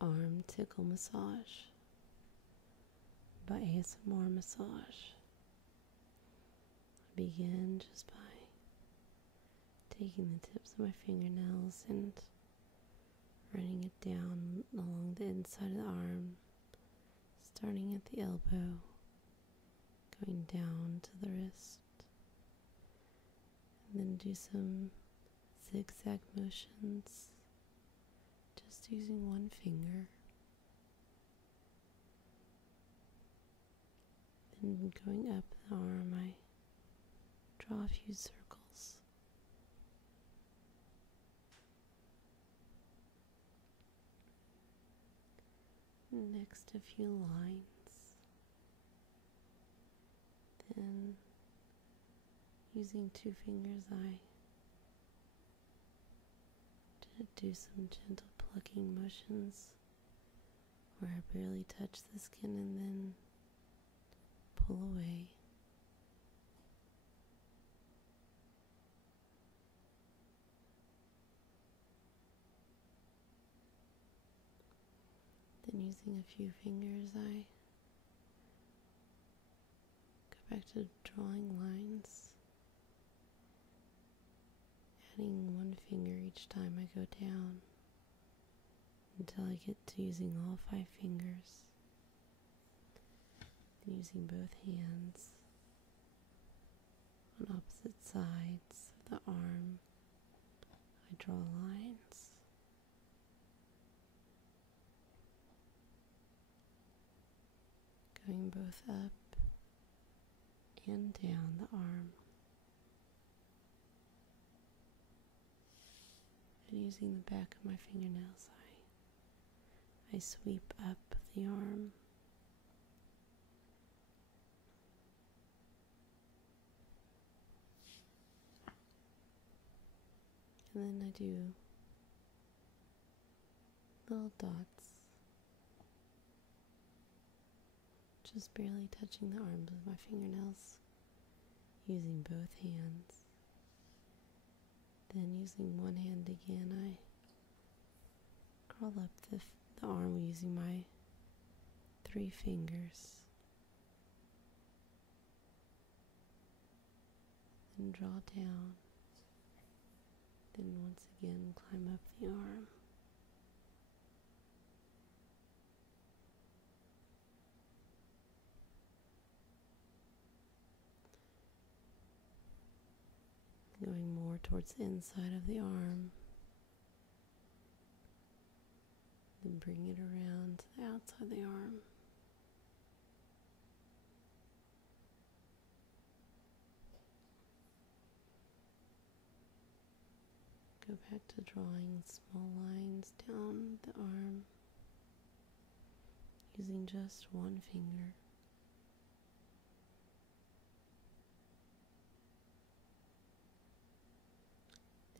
arm tickle massage by ASMR Massage. I begin just by taking the tips of my fingernails and running it down along the inside of the arm, starting at the elbow, going down to the wrist, and then do some zigzag motions, just using one finger. Then going up the arm, I draw a few circles. Next, a few lines. Then, using two fingers, I do some gentle plucking motions where I barely touch the skin and then pull away. Then, using a few fingers, I go back to drawing lines, adding one finger each time I go down until I get to using all 5 fingers. Then, using both hands on opposite sides of the arm, I draw lines. Going both up and down the arm. And using the back of my fingernails, I sweep up the arm. And then I do little dots, just barely touching the arms with my fingernails, using both hands. Then, using one hand again, I crawl up the arm using my 3 fingers. Then draw down. Then once again climb up the arm. Going more towards the inside of the arm. Then bring it around to the outside of the arm. Go back to drawing small lines down the arm using just one finger.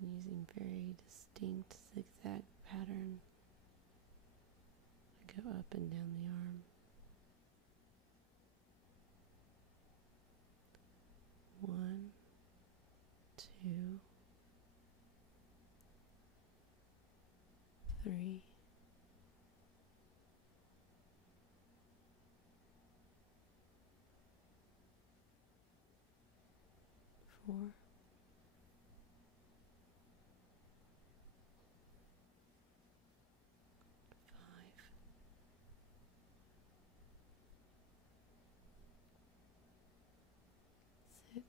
And using very distinct zigzag pattern, I go up and down the arm. 1, 2, 3, 4, 6,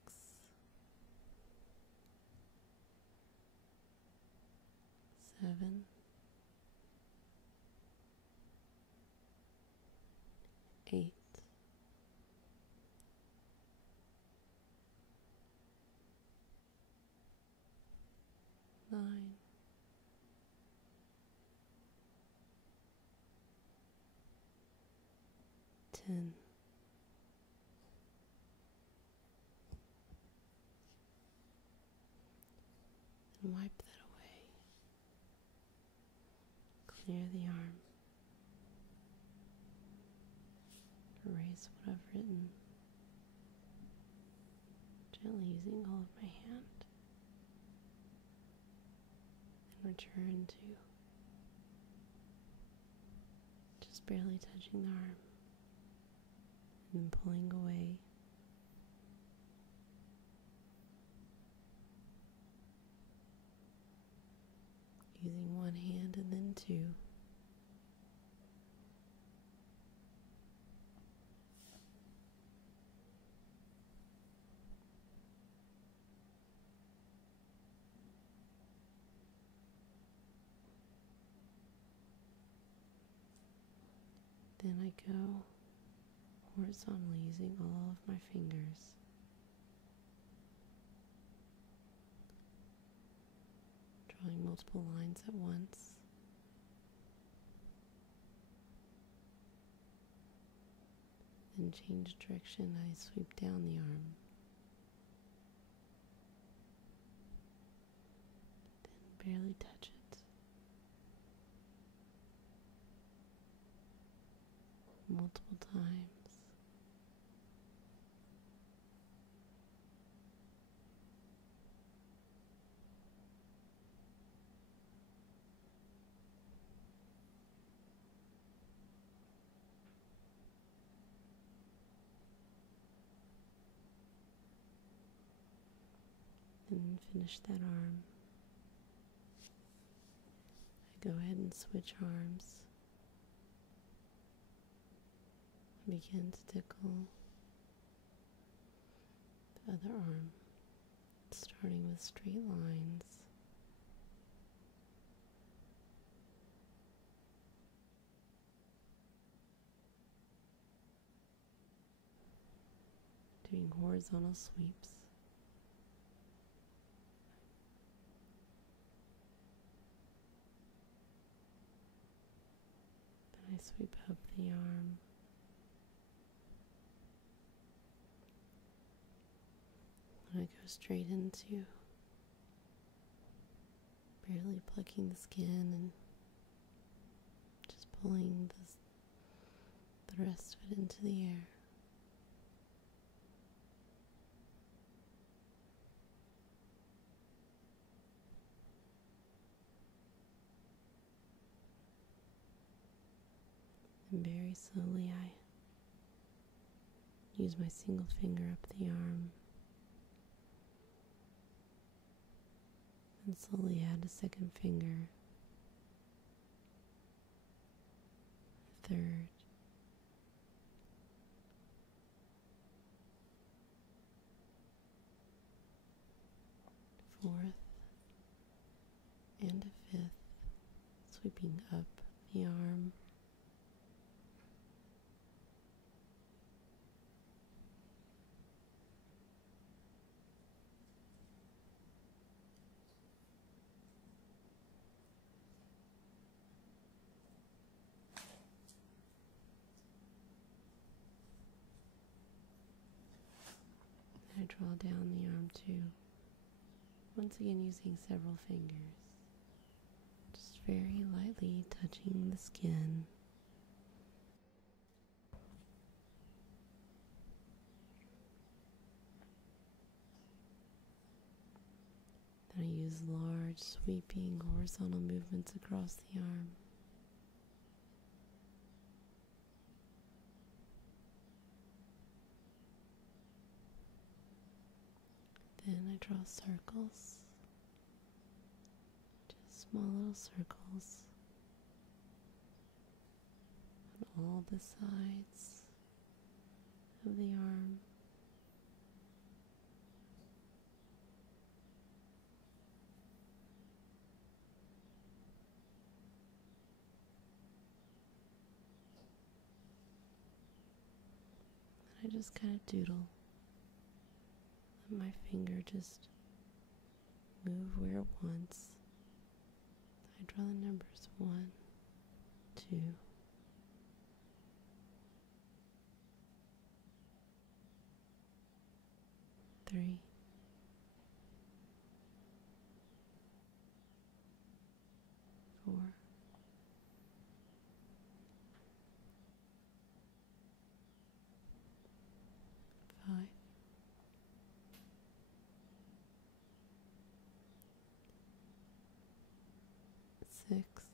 7, 8, 9, 10. And wipe that away. Clear the arm. Erase what I've written. Gently using all of my hand. And return to barely touching the arm, and then pulling away. Using one hand and then two. Then I go horizontally using all of my fingers. Drawing multiple lines at once. Then change direction, I sweep down the arm. Then barely touch it. Multiple times. And finish that arm. I go ahead and switch arms. Begin to tickle the other arm, starting with straight lines. Doing horizontal sweeps. Then I sweep up the arm. And I go straight into barely plucking the skin and just pulling the rest of it into the air. And very slowly I use my single finger up the arm and slowly add a second finger, a third, fourth, and a fifth, sweeping up the arm. I draw down the arm too, once again using several fingers, just very lightly touching the skin. Then I use large sweeping horizontal movements across the arm. Then I draw circles, just small little circles on all the sides of the arm. And I just kind of doodle. Let my finger just move where it wants. I draw the numbers 1, 2, 3, 4, 5, 6,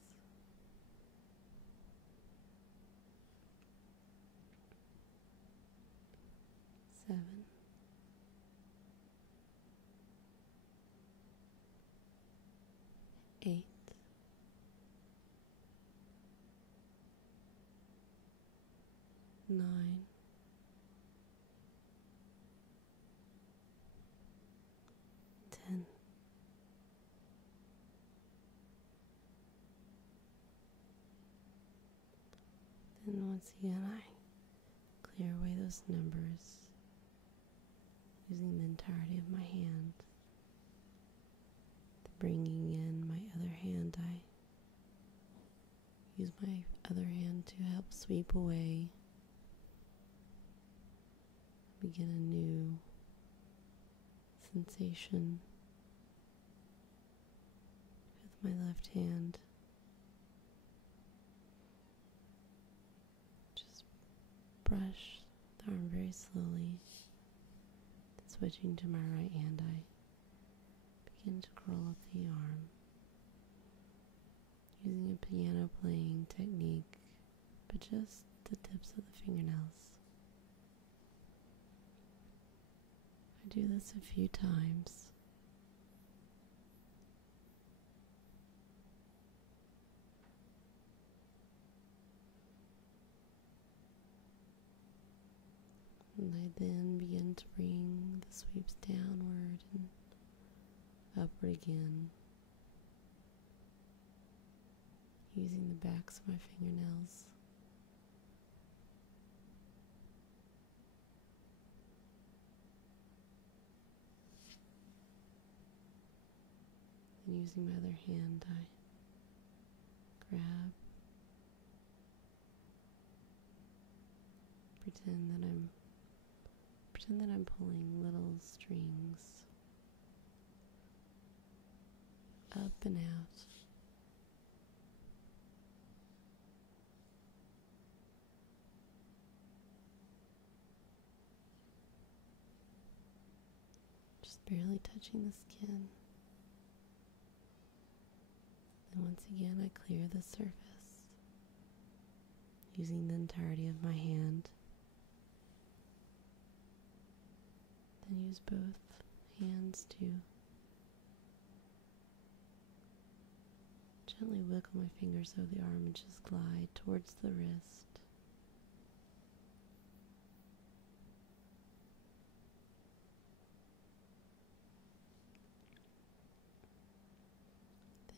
7, 8, 9, 10. Then once again I clear away those numbers using the entirety of my hand. Bringing in my other hand, I use my other hand to help sweep away. Begin a new sensation with my left hand. Just brush the arm very slowly. Then switching to my right hand, I begin to curl up the arm using a piano playing technique, but just the tips of the fingernails. I do this a few times. And I then begin to bring the sweeps downward and upward again, using the backs of my fingernails. And using my other hand, I grab, pretend that I'm pulling little strings up and out. Just barely touching the skin. And once again, I clear the surface using the entirety of my hand. Then use both hands to gently wiggle my fingers over the arm and just glide towards the wrist.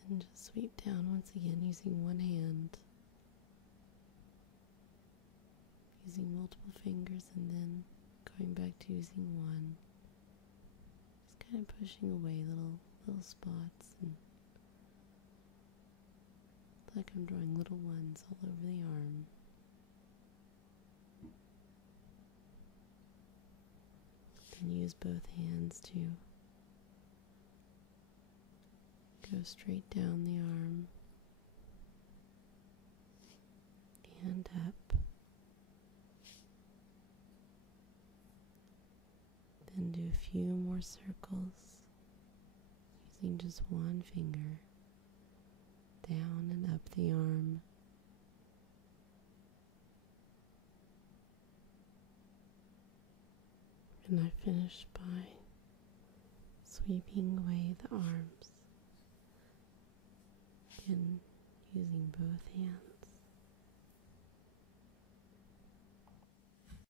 Then just sweep down once again using one hand, using multiple fingers, and then going back to using one. Just kind of pushing away little spots, and like I'm drawing little ones all over the arm. Then use both hands to go straight down the arm and up. Then do a few more circles using just one finger, down and up the arm. And I finish by sweeping away the arms, again using both hands.